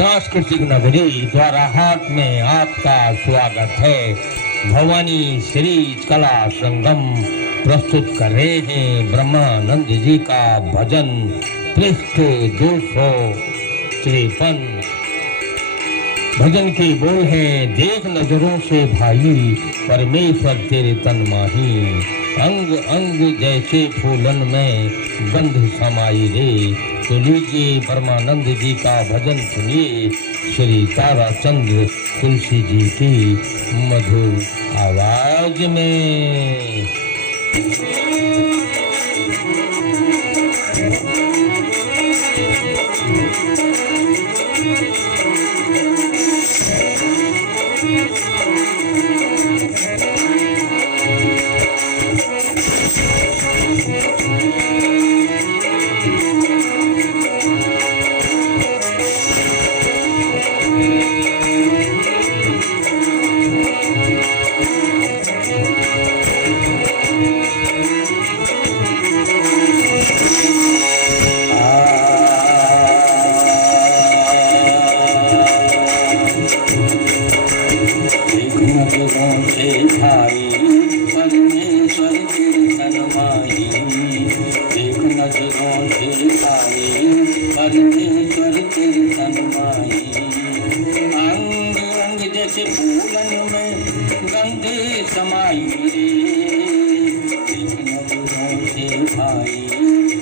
सांस्कृतिक नगरी द्वाराहाट में आपका स्वागत है। भवानी श्री कला संगम प्रस्तुत कर रहे हैं ब्रह्मानंद जी का भजन पृष्ठ 253। भजन की बोल है, देख नजरों से भाई परमेश्वर तेरे तन माही, अंग अंग जैसे फूलन में गंध समाई रे। तो लीजिए ब्रह्मानंद जी का भजन सुनिए श्री ताराचंद्र तुलसी जी की मधुर आवाज में। अंग अंग जैसे फूलन में गंध समाई रे। एक नजरों से भाई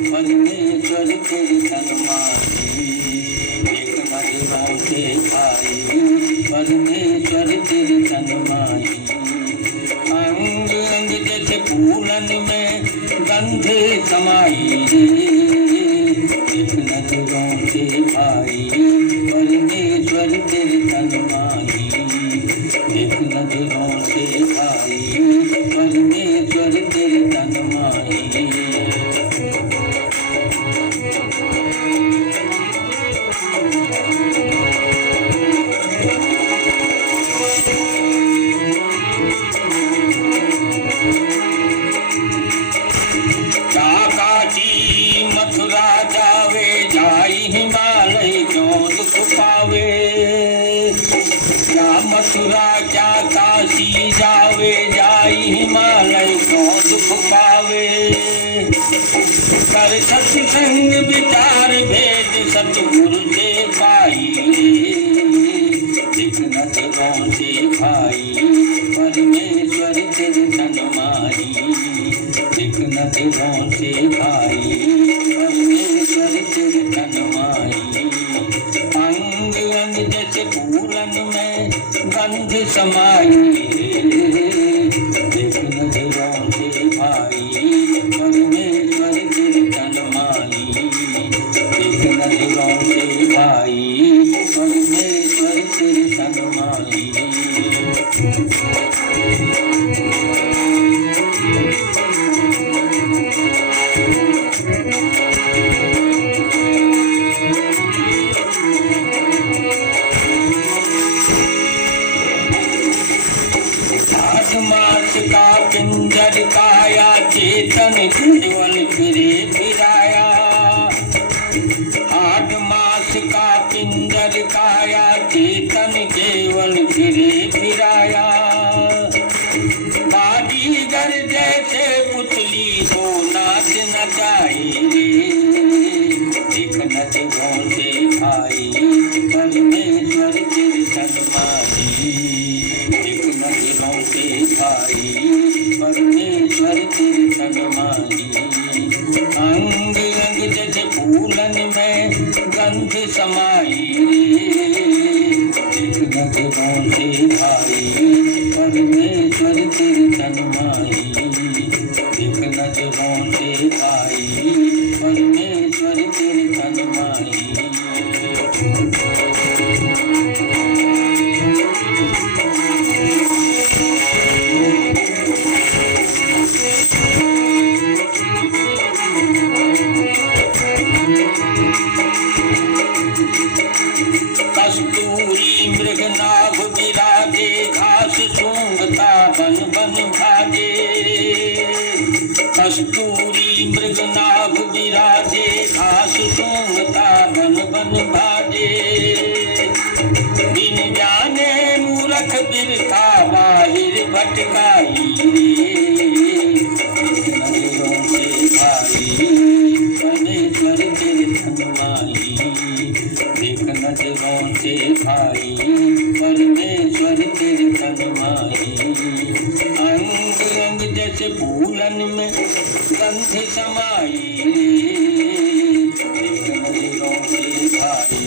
परमेश्वर तेरे तन माही, एक नजरों से भाई परमेश्वर तेरे तन माही। अंग अंग जैसे फूलन में गंध समाई रे। एक नजरों से भाई परमेश्वर तेरे तन माही, एक नजरों से भाई परमेश्वर तेरे तन माही। मथुरा क्या काशी जावे, जाई हिमालय क्यों दुख पावे। कर सत्संग विचार भेद सतगुरु से पाई, एक नजरों से भाई परमेश्वर तेरे तन माही, एक नजरों से भाई परमेश्वर तेरे तन माही। अंग अंग जैसे फूलन में गंध समाई रे। एक नजरों से भाई परमेश्वर तेरे तन माही, एक नजरों से भाई परमेश्वर तेरे तन माही। मास का पिंजर काया, चेतन केवल फिरे फिराया। 8 मास का पिंजर काया, चेतन केवल फिरे फिराया। बाजीगर जैसे पुतली को नाच नचाई रे। एक नजरों से भाई परमेश्वर तेरे तन माही, एक नजरों से भाई परमेश्वर तेरे तन माही। अंग अंग जैसे फूलन में गंध समाई रे। एक नजरों से भाई परमेश्वर तेरे तन माही, एक नजरों से भाई परमेश्वर तेरे तन माही। कस्तूरी मृगनाभ विराजे, घास सूंघता बन बन भागे। कस्तूरी मृगनाभ विराजे, घास सूंघता बन बन भागे। टिकाई नजरों से भाई परमेश्वर तेरे तन्माई देख नजरों से भाई परमेश्वर तेरे तन्माई अंग अंग जैसे फूलन में गंध समाई देख नजरों से भाई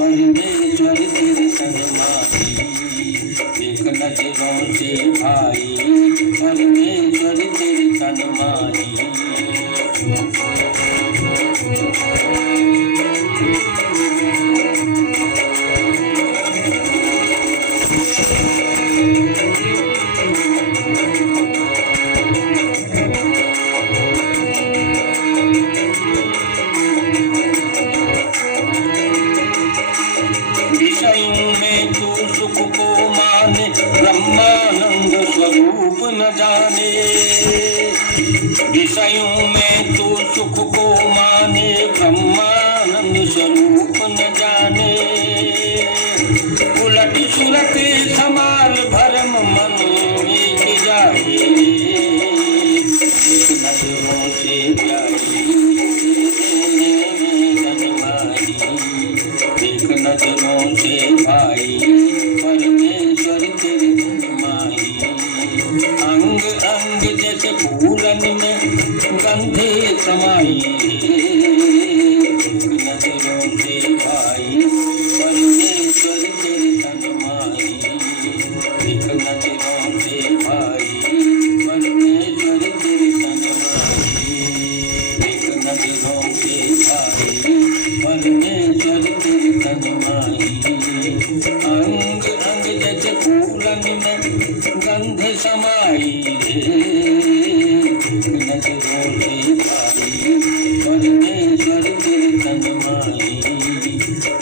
परमेश्वर तेरे तन्माई देख नजरों से भाई परमेश्वर तेरे तन्माई विषयों में तू सुख को माने ब्रह्मानंद स्वरूप न जाने विषयों में तू सुख को माने ब्रह्मानंद स्वरूप न जाने उलट सुरत समाल भरम मन में जाए नजरों से प्यारी देख नजरों से भाई परमेश्वर तेरे तन्माई अंग अंग जैसे फूलन में गंधे समाई देख नजरों से भाई परमेश्वर तेरे तन्माई देख नजरों से भाई परमेश्वर तेरे तन्माई देख नजरों से भाई परमेश्वर तेरे तन्माई अंग अंग जैसे फूलन में गंध समाई नजरों से भाई परमेश्वर तेरे तन्माई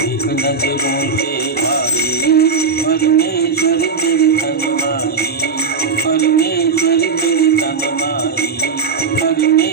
देख नजरों से भाई परमेश्वर तेरे तन्माई परमेश्वर तेरे तन्माई परमेश्वर